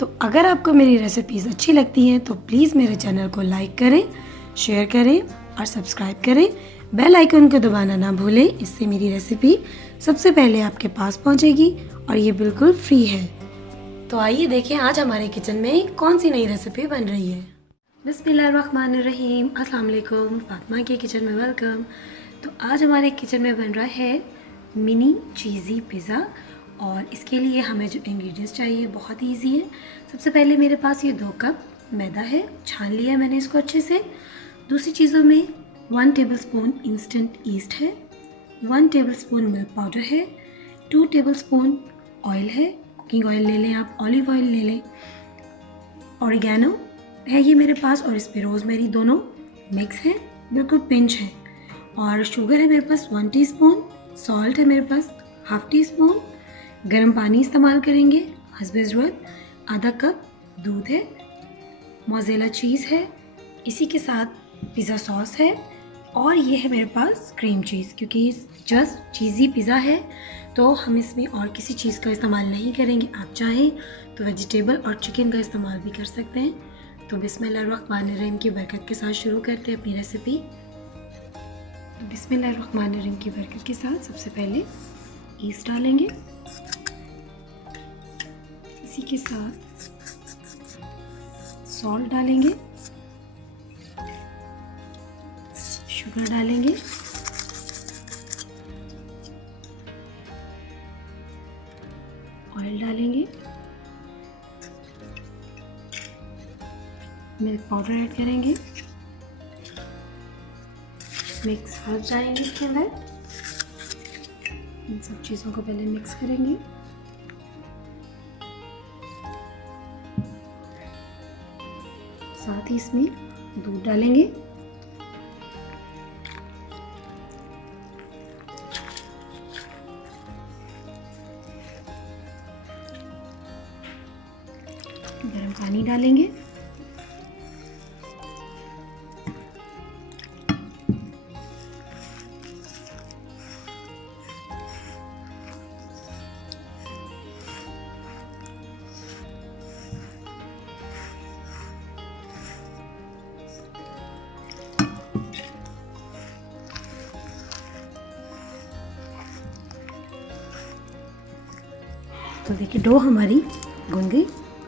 तो अगर आपको मेरी रेसिपीज़ अच्छी लगती हैं तो प्लीज़ मेरे चैनल को लाइक करें, शेयर करें और सब्सक्राइब करें। बेल आइकन को दबाना ना भूलें, इससे मेरी रेसिपी सबसे पहले आपके पास पहुंचेगी और ये बिल्कुल फ्री है। तो आइए देखें आज हमारे किचन में कौन सी नई रेसिपी बन रही है। बिस्मिल्लाहिर्रहमानिर्रहीम, अस्सलाम वालेकुम, फातिमा के किचन में वेलकम। तो आज हमारे किचन में बन रहा है मिनी चीज़ी पिज़्ज़ा और इसके लिए हमें जो इंग्रेडिएंट्स चाहिए बहुत ईजी है। सबसे पहले मेरे पास ये 2 कप मैदा है, छान लिया मैंने इसको अच्छे से। दूसरी चीज़ों में 1 टेबलस्पून इंस्टेंट ईस्ट है, 1 टेबलस्पून मिल्क पाउडर है, 2 टेबलस्पून ऑयल है, कुकिंग ऑयल ले लें आप, ऑलिव ऑयल ले लें, ऑरिगेनो है ये मेरे पास और इस पर रोज़मेरी, दोनों मिक्स हैं, बिल्कुल पिंच है। और शुगर है मेरे पास 1 टीस्पून, सॉल्ट है मेरे पास हाफ़ टी स्पून, गर्म पानी इस्तेमाल करेंगे हस्बे ज़रूरत, आधा कप दूध है, मोज़रेला चीज़ है, इसी के साथ पिज़्ज़ा सॉस है और ये है मेरे पास क्रीम चीज़। क्योंकि जस्ट चीज़ी पिज़्ज़ा है तो हम इसमें और किसी चीज़ का इस्तेमाल नहीं करेंगे। आप चाहें तो वेजिटेबल और चिकन का इस्तेमाल भी कर सकते हैं। तो बिस्मिल्लाहिर्रहमानिर्रहीम की बरकत के साथ शुरू करते हैं अपनी रेसिपी। तो बिस्मिल्लाहिर्रहमानिर्रहीम की बरकत के साथ सबसे पहले ईस्ट डालेंगे, इसी के साथ सॉल्ट डालेंगे, शुगर डालेंगे, ऑयल डालेंगे, मिल्क पाउडर ऐड करेंगे, मिक्स हो जाएंगे इसके अंदर। इन सब चीज़ों को पहले मिक्स करेंगे। साथ ही इसमें दूध डालेंगे, गर्म पानी डालेंगे, तो देखिए डो हमारी गूंद गई।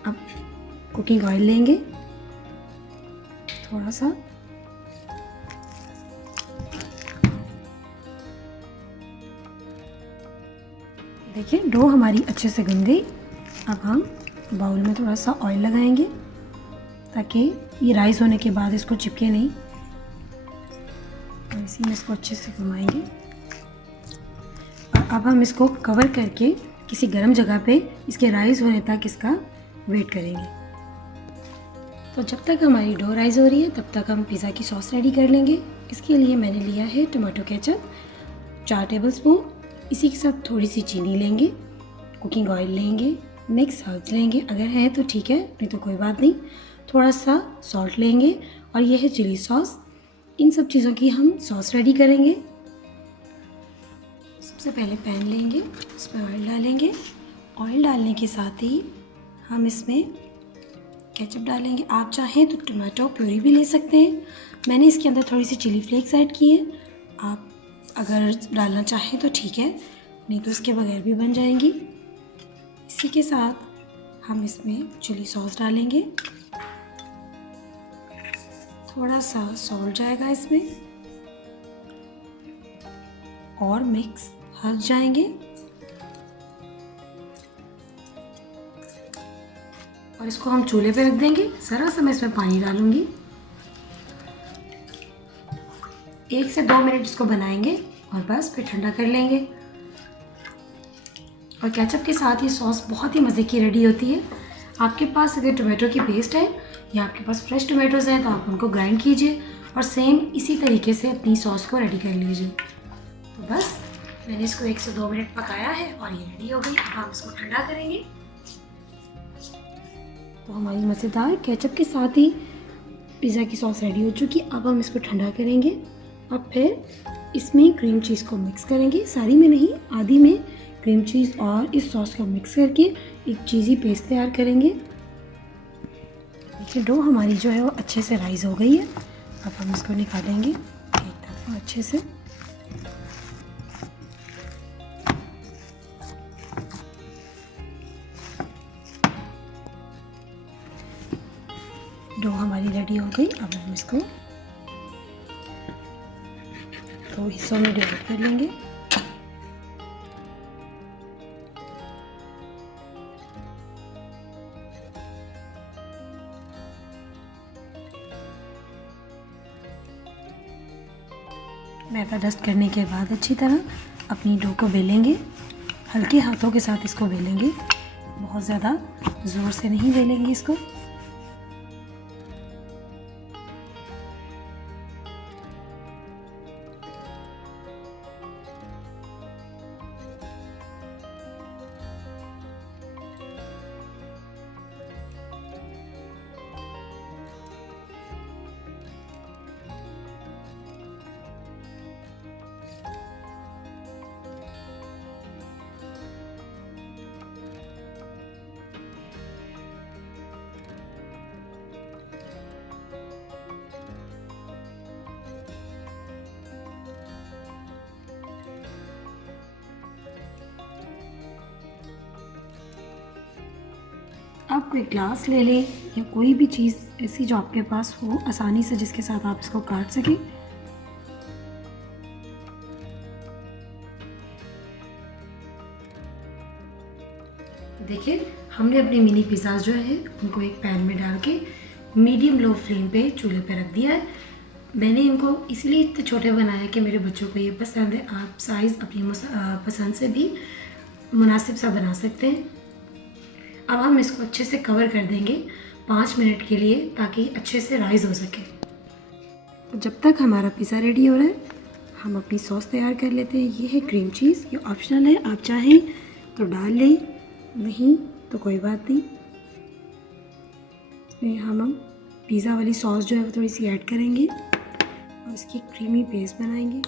अब कुकिंग ऑयल लेंगे थोड़ा सा, देखिए डो हमारी अच्छे से गूंद गई। अब हम बाउल में थोड़ा सा ऑयल लगाएंगे ताकि ये राइस होने के बाद इसको चिपके नहीं। और इसी में इसको अच्छे से घुमाएंगे और अब हम इसको कवर करके किसी गर्म जगह पे इसके राइस होने तक इसका वेट करेंगे। तो जब तक हमारी डो राइस हो रही है तब तक हम पिज़्ज़ा की सॉस रेडी कर लेंगे। इसके लिए मैंने लिया है टमाटो केचप 4 टेबलस्पून, इसी के साथ थोड़ी सी चीनी लेंगे, कुकिंग ऑयल लेंगे, मिक्स हर्ब्स लेंगे, अगर है तो ठीक है, नहीं तो कोई बात नहीं, थोड़ा सा सॉल्ट लेंगे और यह है चिली सॉस। इन सब चीज़ों की हम सॉस रेडी करेंगे। सबसे पहले पैन लेंगे, इसमें ऑयल डालेंगे, ऑयल डालने के साथ ही हम इसमें केचप डालेंगे। आप चाहें तो टमाटो प्यूरी भी ले सकते हैं, मैंने इसके अंदर थोड़ी सी चिली फ्लेक्स ऐड की है। आप अगर डालना चाहें तो ठीक है, नहीं तो इसके बगैर भी बन जाएंगी। इसी के साथ हम इसमें चिली सॉस डालेंगे, थोड़ा सा सॉल्ट जाएगा इसमें और मिक्स हर्ब्स जाएंगे और इसको हम चूल्हे पे रख देंगे। ज़रा सा मैं इसमें पानी डालूंगी, 1 से 2 मिनट इसको बनाएंगे और बस फिर ठंडा कर लेंगे। और केचप के साथ ये सॉस बहुत ही मज़े की रेडी होती है। आपके पास अगर टोमेटो की पेस्ट है या आपके पास फ्रेश टोमेटोज़ हैं तो आप उनको ग्राइंड कीजिए और सेम इसी तरीके से अपनी सॉस को रेडी कर लीजिए। तो बस मैंने इसको 1 से 2 मिनट पकाया है और ये रेडी हो गई। अब हम इसको ठंडा करेंगे। तो हमारी मज़ेदार केचप के साथ ही पिज़्ज़ा की सॉस रेडी हो चुकी। अब हम इसको ठंडा करेंगे और फिर इसमें क्रीम चीज़ को मिक्स करेंगे, सारी में नहीं आधी में क्रीम चीज़ और इस सॉस को मिक्स करके एक चीज़ी पेस्ट तैयार करेंगे। देखिए डो हमारी जो है वो अच्छे से राइज़ हो गई है। अब हम इसको निकालेंगे एक तरफ अच्छे से। डो हमारी रेडी हो गई। अब हम इसको 2 हिस्सों में डिवाइड कर लेंगे। मैदा डस्ट करने के बाद अच्छी तरह अपनी डो को बेलेंगे। हल्के हाथों के साथ इसको बेलेंगे, बहुत ज़्यादा ज़ोर से नहीं बेलेंगे इसको। आप कोई ग्लास ले लें या कोई भी चीज़ ऐसी जो आपके पास हो आसानी से, जिसके साथ आप इसको काट सकें। तो देखिए हमने अपने मिनी पिज़्ज़ा जो है उनको एक पैन में डाल के मीडियम लो फ्लेम पे चूल्हे पे रख दिया है। मैंने इनको इसलिए इतने छोटे बनाया कि मेरे बच्चों को ये पसंद है। आप साइज़ अपनी पसंद से भी मुनासिब सा बना सकते हैं। अब हम इसको अच्छे से कवर कर देंगे 5 मिनट के लिए, ताकि अच्छे से राइज़ हो सके। तो जब तक हमारा पिज़्ज़ा रेडी हो रहा है हम अपनी सॉस तैयार कर लेते हैं। ये है क्रीम चीज़, ये ऑप्शनल है, आप चाहें तो डाल लें, नहीं तो कोई बात नहीं। इसमें हम पिज़्ज़ा वाली सॉस जो है वो थोड़ी सी ऐड करेंगे और इसकी क्रीमी पेस्ट बनाएंगे।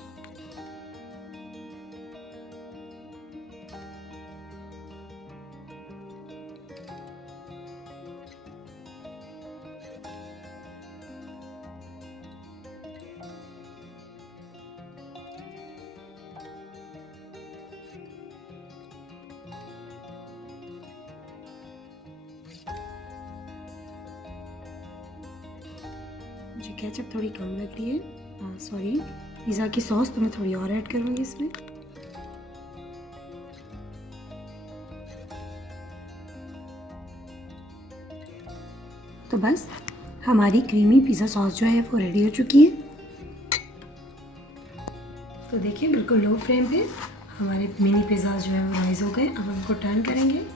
मुझे केचप थोड़ी कम लग रही है, सॉरी पिज़्ज़ा की सॉस तो मैं थोड़ी और ऐड करूँगी इसमें। तो बस हमारी क्रीमी पिज़्ज़ा सॉस जो है वो रेडी हो चुकी है। तो देखिए बिल्कुल लो फ्लेम पे हमारे मिनी पिज़्ज़ा जो है वो राइज़ हो गए। अब हम इनको टर्न करेंगे।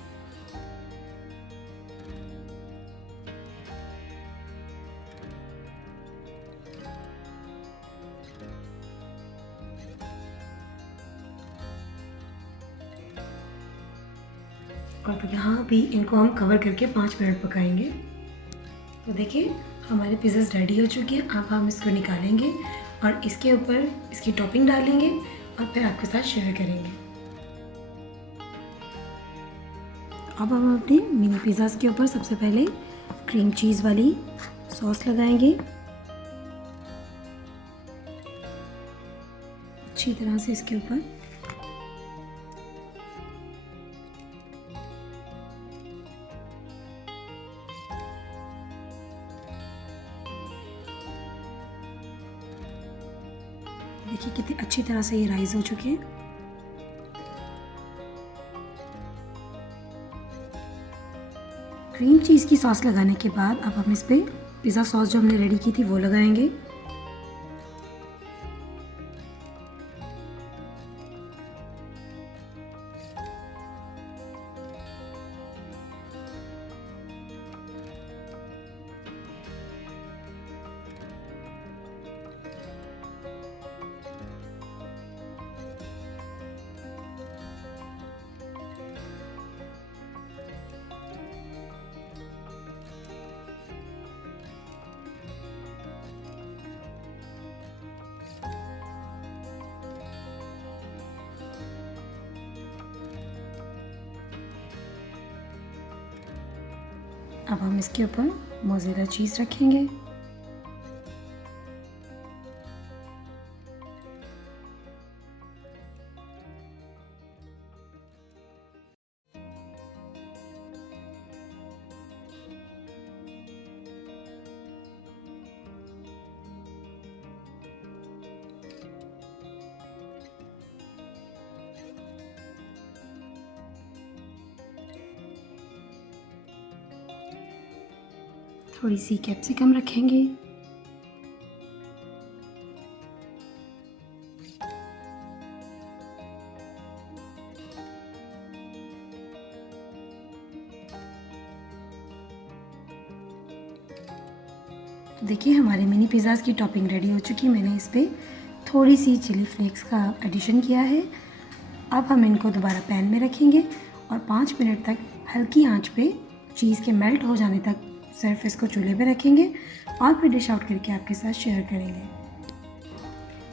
और यहाँ भी इनको हम कवर करके 5 मिनट पकाएंगे। तो देखिए हमारे पिज़्ज़ा रेडी हो चुके हैं। अब हम इसको निकालेंगे और इसके ऊपर इसकी टॉपिंग डालेंगे और फिर आपके साथ शेयर करेंगे। अब हम अपने मिनी पिज़्ज़ाज़ के ऊपर सबसे पहले क्रीम चीज़ वाली सॉस लगाएंगे। अच्छी तरह से इसके ऊपर देखिए कितनी अच्छी तरह से ये राइज़ हो चुके हैं। क्रीम चीज़ की सॉस लगाने के बाद अब हम इस पे पिज़्ज़ा सॉस जो हमने रेडी की थी वो लगाएंगे। अब हम इसके ऊपर मोज़रेला चीज़ रखेंगे। थोड़ी सी कैप्सिकम रखेंगे। तो देखिए हमारे मिनी पिज़्ज़ाज़ की टॉपिंग रेडी हो चुकी है। मैंने इस पर थोड़ी सी चिली फ्लेक्स का एडिशन किया है। अब हम इनको दोबारा पैन में रखेंगे और 5 मिनट तक हल्की आंच पे चीज़ के मेल्ट हो जाने तक सिर्फ इसको चूल्हे पे रखेंगे और फिर डिश आउट करके आपके साथ शेयर करेंगे।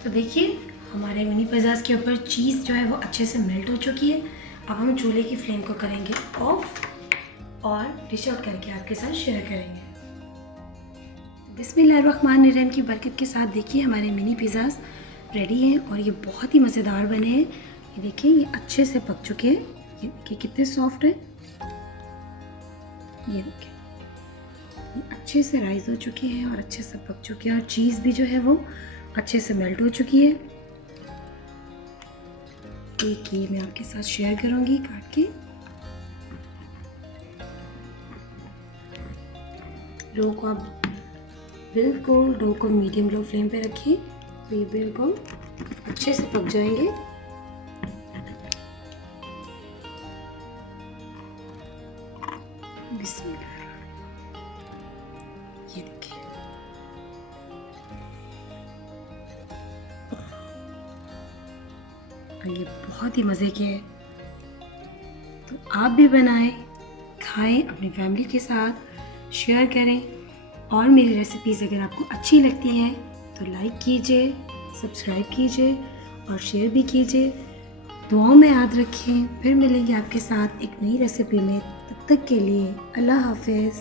तो देखिए हमारे मिनी पिज़्ज़ाज़ के ऊपर चीज़ जो है वो अच्छे से मेल्ट हो चुकी है। अब हम चूल्हे की फ्लेम को करेंगे ऑफ और डिश आउट करके आपके साथ शेयर करेंगे। बिस्मिल्लाहिर्रहमानिर्रहीम की बरकत के साथ देखिए हमारे मिनी पिज़्ज़ाज़ रेडी हैं और ये बहुत ही मज़ेदार बने हैं। ये देखिए ये अच्छे से पक चुके हैं। ये देखिए कितने सॉफ्ट है। ये देखिए ये अच्छे से राइस हो चुके हैं और अच्छे से पक चुके हैं और चीज़ भी जो है वो अच्छे से मेल्ट हो चुकी है। एक ये मैं आपके साथ शेयर करूँगी काट के। डो को आप बिल्कुल डो को मीडियम लो फ्लेम पे रखिए तो ये बिल्कुल अच्छे से पक जाएंगे। बिस्मिल्लाह। ये देखिए और ये बहुत ही मज़े के हैं। तो आप भी बनाएं, खाएं, अपनी फैमिली के साथ शेयर करें और मेरी रेसिपीज़ अगर आपको अच्छी लगती हैं तो लाइक कीजिए, सब्सक्राइब कीजिए और शेयर भी कीजिए। दुआओं में याद रखें। फिर मिलेंगे आपके साथ एक नई रेसिपी में। तब तक के लिए अल्लाह हाफ़िज़।